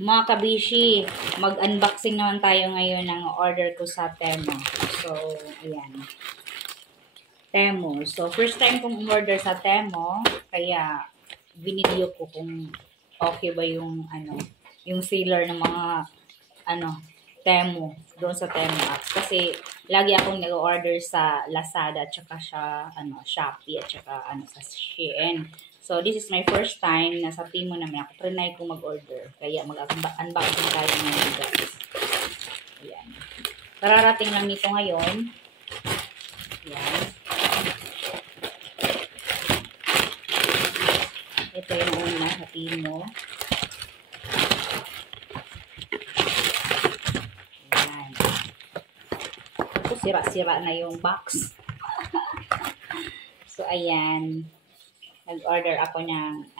Mga kabishi, mag-unboxing naman tayo ngayon ng order ko sa Temu. So, ayan. Temu. So, first time kong order sa Temu, kaya binidyo ko kung okay ba yung, yung seller ng mga, Temu, doon sa Temu apps. Kasi, lagi akong nag-order sa Lazada, at saka sa, Shopee, at saka, sa Shein. So, this is my first time na sa Temu naman ako. Trinay ko mag-order. Kaya, mag-unboxing tayo ngayon, guys. Ayan. Kararating lang nito ngayon. Ayan. Ito yung una sa Temu. Ayan. Ito, sira-sira na yung box. So, ayan. Nag-order ako ng,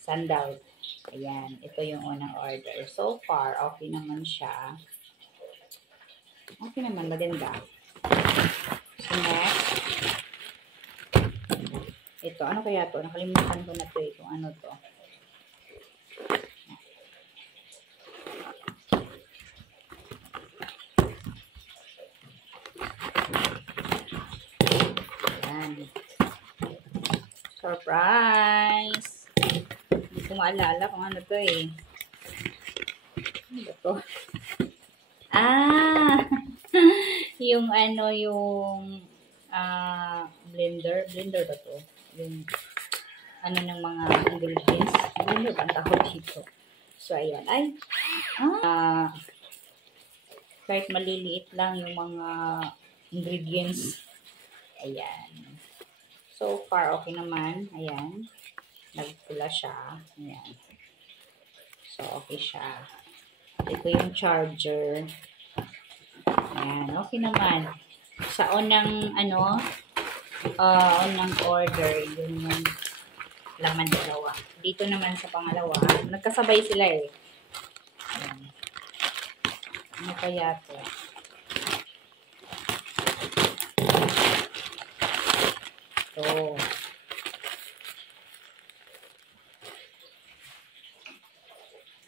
sandal. Ayan. Ito yung unang order. So far, okay naman siya. Okay naman. Maganda. So, next. Ito. Ano kaya to? Nakalimutan ko na to eh. Kung ano to. Surprise! Hindi ko maalala kung ano to eh. Ano ba to? Yung blender. Blender ba to? Yung ng mga ingredients. Blender ba ang tawag dito? So, ayan. Kahit maliliit lang yung mga ingredients. Ayan. So far, okay naman. Ayan. Nagpula siya. Ayan. So, okay siya. Ito yung charger. Ayan. Okay naman. Sa unang, unang order, yun yung laman dalawa. Dito naman sa pangalawa, nagkasabay sila eh. Ayan. Ano kaya to? Ito.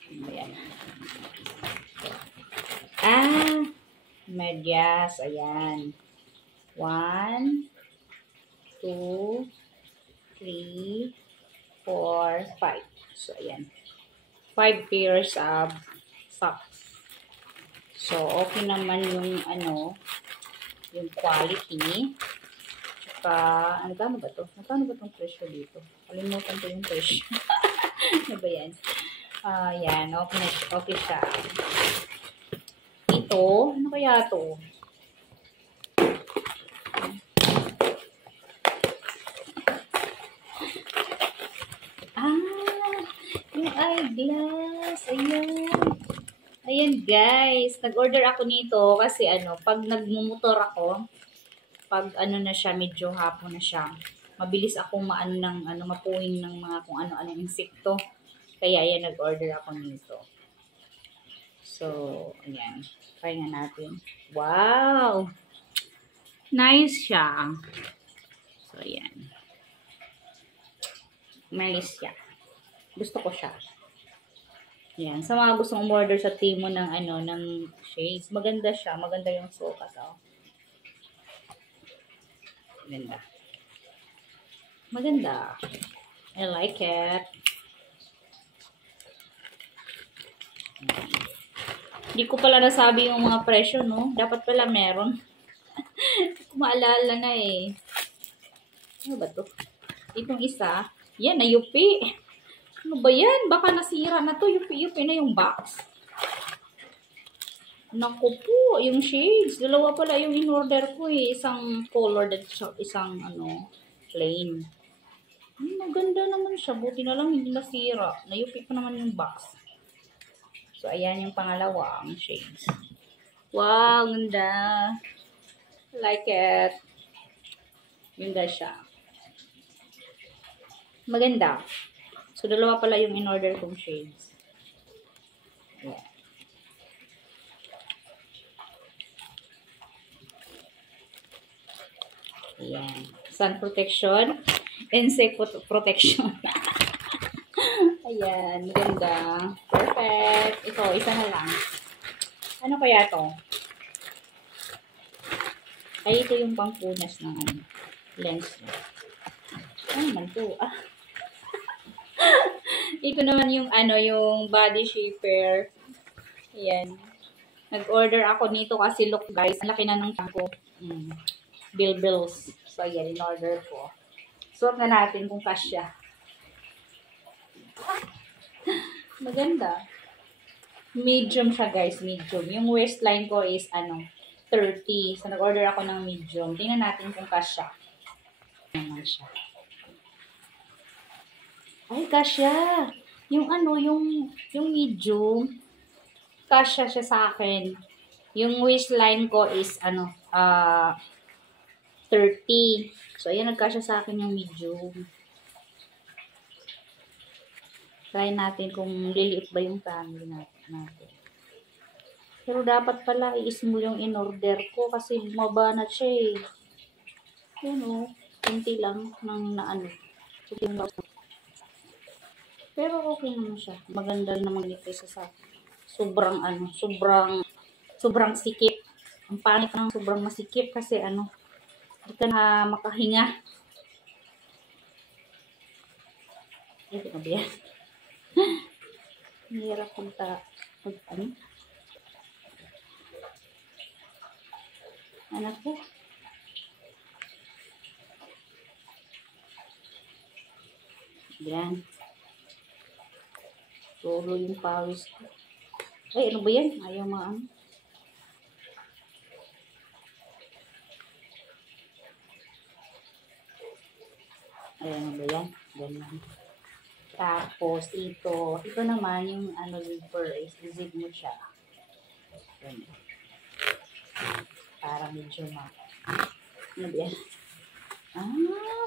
Ayan. Medyas. Ayan. 1, 2, 3, 4, 5. So, ayan. 5 pairs of socks. So, okay naman yung, yung quality. Ano ba to? Magkano ba itong presyo dito? Kalimutan ko yung presyo. Ano ba yan? Yan. Okay siya. Ito, ano kaya to? Yung eyeglass. Ayan. Ayan, guys. Nag-order ako nito kasi pag nagmumotor ako, pag na siya, medyo hapon na siya, mabilis akong mapuwing ng mga kung ano-ano insekto. Kaya ayan, nag-order ako nito. So, ayan. Try nga natin. Wow! Nice siya. So, ayan. Nice siya. Gusto ko siya. Ayan. Sa mga gustong order sa Temu ng ng shades, maganda siya. Maganda yung sukat. Maganda. Maganda. I like it. Hindi ko pala nasabi yung mga presyo, no? Dapat pala meron. Hindi ko maalala na eh. Ano ba to? Itong isa. Yan, nayupi. Ano ba yan? Baka nasira na to. Yupi-yupi na yung box. Naku po, yung shades. Dalawa pala yung in-order ko eh. Isang colored at isang plain. Maganda naman siya. Buti na lang hindi nasira. Nayupi pa naman yung box. So, ayan yung pangalawa, ang shades. Wow, ganda. Like it. Ganda siya. Maganda. So, dalawa pala yung in-order kong shades. Yeah. Ayan. Sun protection. Insect protection. Ayan, maganda. Perfect. Ito, isa na lang. Ano kaya to? Ay, ito yung pangpunas ng ano, lens. Ano naman to? Ah. Ito naman yung ano, yung body shaper. Ayan. Nag-order ako nito kasi look guys, ang laki na ng tanko. Bills. So, ayan, in-order ko. Suot na natin kung kasya. Maganda. Medium siya guys, medium. Yung waistline ko is ano, 30. So, nag-order ako ng medium. Tingnan natin kung kasya. Naman siya. Ay, kasya. Yung ano, yung medium, kasya siya sa akin. Yung waistline ko is ano, 30. So, ayan, nagkasya sa akin yung medium. Try natin kung liliit ba yung family natin. Pero dapat pala i-small yung in-order ko kasi mabanat siya eh. Yun o, kunti lang ng naano. Pero okay naman siya. Maganda rin naman kaysa sa sobrang ano, sobrang sikip. Ang pangit ng sobrang masikip kasi ano, hindi ka na makahinga. Ito na ba yan? Hirap ano? Anak ko. Yan. Solo yung pawis ko. Ay, ano ba yan? Ayaw maano. Ayan, ano ba yan? Ganyan. Tapos, ito naman, yung ano, liver is zig mo siya. Ganyan. Para medyo ano ba yan?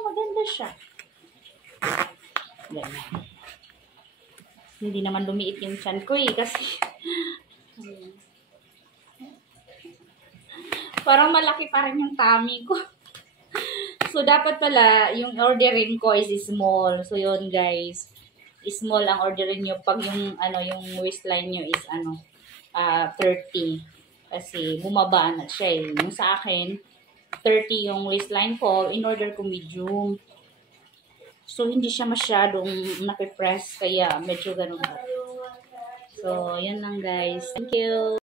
Maganda siya. Ganyan. Hindi naman lumiit yung chan ko eh, kasi parang malaki pa rin yung tummy ko. So, dapat pala, yung orderin ko is small. So, yun guys. Small ang orderin nyo pag yung, ano, yung waistline nyo is, 30. Kasi, bumaba na siya eh. Yung sa akin, 30 yung waistline ko. In order ko medium. So, hindi siya masyadong napipress. Kaya, medyo ganun. So, yun lang guys. Thank you.